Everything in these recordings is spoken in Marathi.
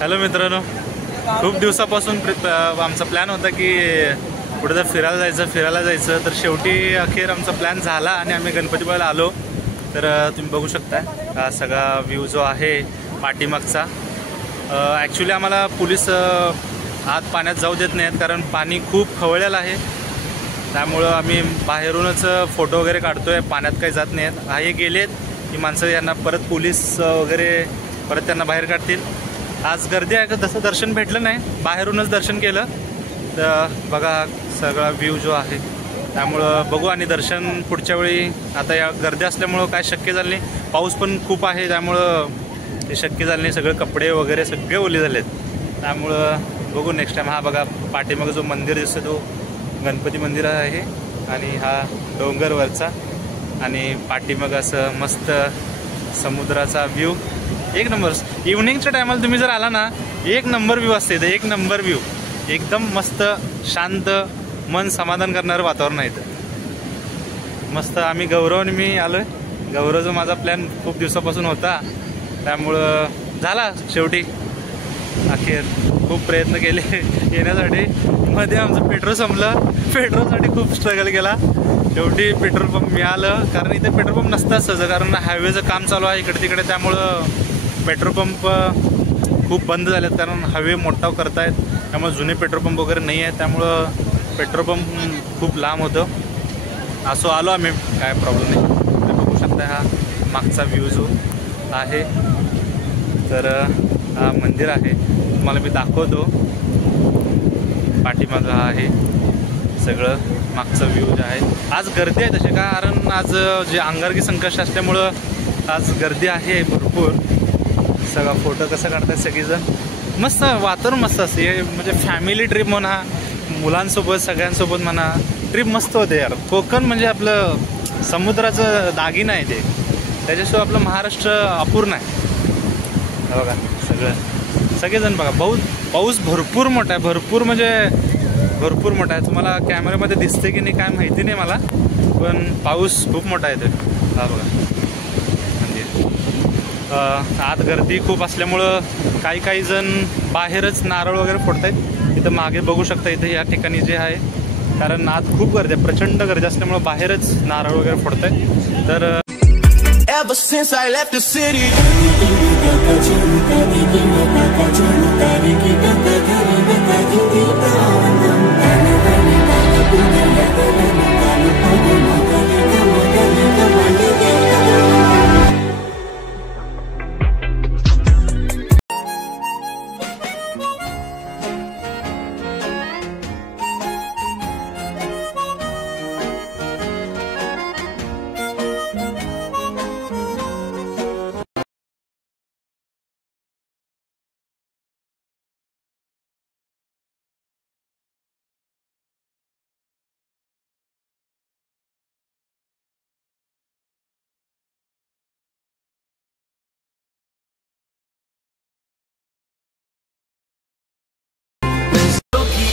हॅलो मित्रांनो, खूप दिवसापासून आमचा प्लॅन होता की कुठे तर फिरायला जायचं तर शेवटी अखेर आमचा प्लॅन झाला आणि आम्ही गणपतीपुळ्याला आलो. तर तुम्ही बघू शकता हा सगळा व्ह्यू जो आहे पाठीमागचा. ॲक्च्युली आम्हाला पोलीस आत पाण्यात जाऊ देत नाहीत कारण पाणी खूप खवळलेलं आहे. त्यामुळं आम्ही बाहेरूनच फोटो वगैरे काढतोय, पाण्यात काही जात नाहीत. हे गेलेत की माणसं यांना परत पोलीस वगैरे परत त्यांना बाहेर काढतील. आज गर्दी आहे का तसं दर्शन भेटलं नाही, बाहेरूनच दर्शन केलं. तर बघा सगळा व्ह्यू जो आहे, त्यामुळं बघू. आणि दर्शन पुढच्या वेळी आता या गर्दी असल्यामुळं काय शक्य झालं नाही. पाऊस पण खूप आहे त्यामुळं ते शक्य झालं नाही. सगळे कपडे वगैरे सगळे ओले झालेत, त्यामुळं बघू नेक्स्ट टाईम. हा बघा पाठीमागं जो मंदिर दिसतो तो गणपती मंदिर आहे आणि हा डोंगरवरचा आणि पाठीमागं असं मस्त समुद्राचा व्ह्यू एक नंबर. इव्हनिंगच्या टायमाला तुम्ही जर आला ना, एक नंबर व्ह्यू असते इथं, एक नंबर व्ह्यू. एकदम मस्त शांत मन समाधान करणारं वातावरण आहे इथं. मस्त. आम्ही गौरव आणि मी आलोय. गौरवचा माझा प्लॅन खूप दिवसापासून होता, त्यामुळं झाला शेवटी. अखेर खूप प्रयत्न केले येण्यासाठी. मध्ये आमचं पेट्रोल संपलं, पेट्रोलसाठी खूप स्ट्रगल केला. शेवटी पेट्रोल पंप मिळालं कारण इथे पेट्रोल पंप नसतात सहज, कारण हायवेचं काम चालू आहे इकडे तिकडे. त्यामुळं पेट्रोल पंप खूप बंद झालेत कारण हायवे मोठा करतायत, त्यामुळे जुने पेट्रोल पंप वगैरे नाही आहेत. त्यामुळं पेट्रोल पंप खूप लांब होतं. असो आलो आम्ही, काय प्रॉब्लेम नाही. तर बघू शकता हा मागचा व्ह्यू जो आहे. तर हा मंदिर आहे, तुम्हाला मी दाखवतो. पाठीमागं हा आहे सगळं मागचं व्ह्यू जे आहे. आज गर्दी आहे तसे, कारण आज जे अंगारकी संकष्ट असल्यामुळं आज गर्दी आहे भरपूर. सगळा फोटो कसं काढतात सगळेजण. मस्त वातावरण मस्त असते. म्हणजे फॅमिली ट्रिप म्हणा, मुलांसोबत सगळ्यांसोबत म्हणा, ट्रिप मस्त होते यार. कोकण म्हणजे आपलं समुद्राचं दागिनं आहे ते, त्याच्याशिवाय आपलं महाराष्ट्र अपूर्ण आहे. बघा सगळेजण बघा. पाऊस भरपूर मोठा आहे, भरपूर म्हणजे भरपूर मोठा आहे. तुम्हाला कॅमेऱ्यामध्ये दिसते की नाही काय माहिती नाही मला, पण पाऊस खूप मोठा आहे ते. हा बघा आत गर्दी खूप असल्यामुळं काही जण बाहेरच नारळ वगैरे फोडत आहेत. इथं मागे बघू शकता, इथे या ठिकाणी जे आहे, कारण आत खूप गर्दी आहे, प्रचंड गर्दी असल्यामुळं बाहेरच नारळ वगैरे फोडत आहेत. तर Ever since I left the city,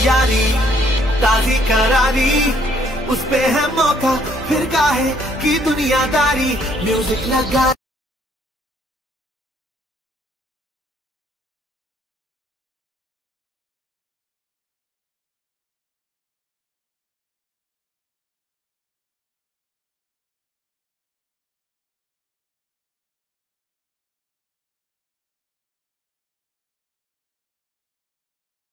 यारी ताजी करारी, उस पे है मौका, फिर काहे की दुनियादारी. म्यूजिक लगा